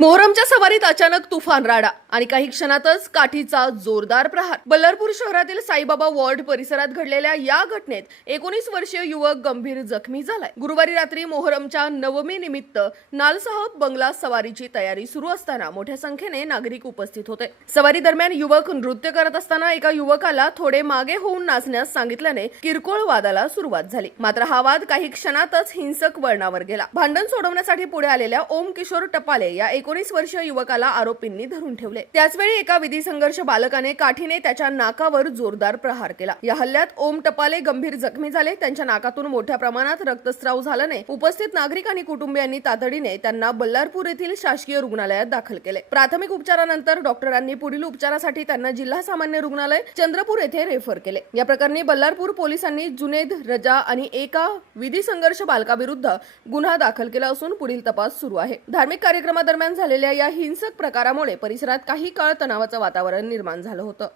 मोहरमच्या सवारीत अचानक तुफान राडा आणि काही क्षणातच काठीचा जोरदार प्रहार. बल्लारपूर शहरातील साईबाबा वॉर्ड परिसरात घडलेल्या या घटनेत 19 वर्षीय युवक गंभीर जखमी झालाय. गुरुवारी रात्री मोहरमच्या नवमी निमित्त नालसह बंगला सवारीची तयारी सुरू असताना मोठ्या संख्येने नागरिक उपस्थित होते. सवारी दरम्यान युवक नृत्य करत असताना एका युवकाला थोडे मागे होऊन नाचण्यास सांगितल्याने किरकोळ वादाला सुरुवात झाली. मात्र हा वाद काही क्षणातच हिंसक वळणावर गेला. भांडण सोडवण्यासाठी पुढे आलेल्या ओम किशोर टपाले या 19 वर्षीय युवकाला आरोपींनी धरून ठेवले. त्याचवेळी एका विधी संघर्ष बालकाने काठीने त्याच्या नाकावर जोरदार प्रहार केला. या हल्ल्यात ओम टपाले गंभीर जखमी झाले. त्यांच्या नाकातून मोठ्या प्रमाणात रक्तस्राव झाल्याने उपस्थित नागरिक आणि कुटुंबियांनी तातडीने त्यांना बल्लारपूर येथील शासकीय रुग्णालयात दाखल केले. प्राथमिक उपचारानंतर डॉक्टरांनी पुढील उपचारासाठी त्यांना जिल्हा सामान्य रुग्णालय चंद्रपूर येथे रेफर केले. या प्रकरणी बल्लारपूर पोलिसांनी जुनेद, रजा आणि एका विधी संघर्ष बालकाविरुद्ध गुन्हा दाखल केला असून पुढील तपास सुरू आहे. धार्मिक कार्यक्रमादरम्यान झालेल्या या हिंसक प्रकारामुळे परिसरात काही काळ तणावाचं वातावरण निर्माण झालं होतं.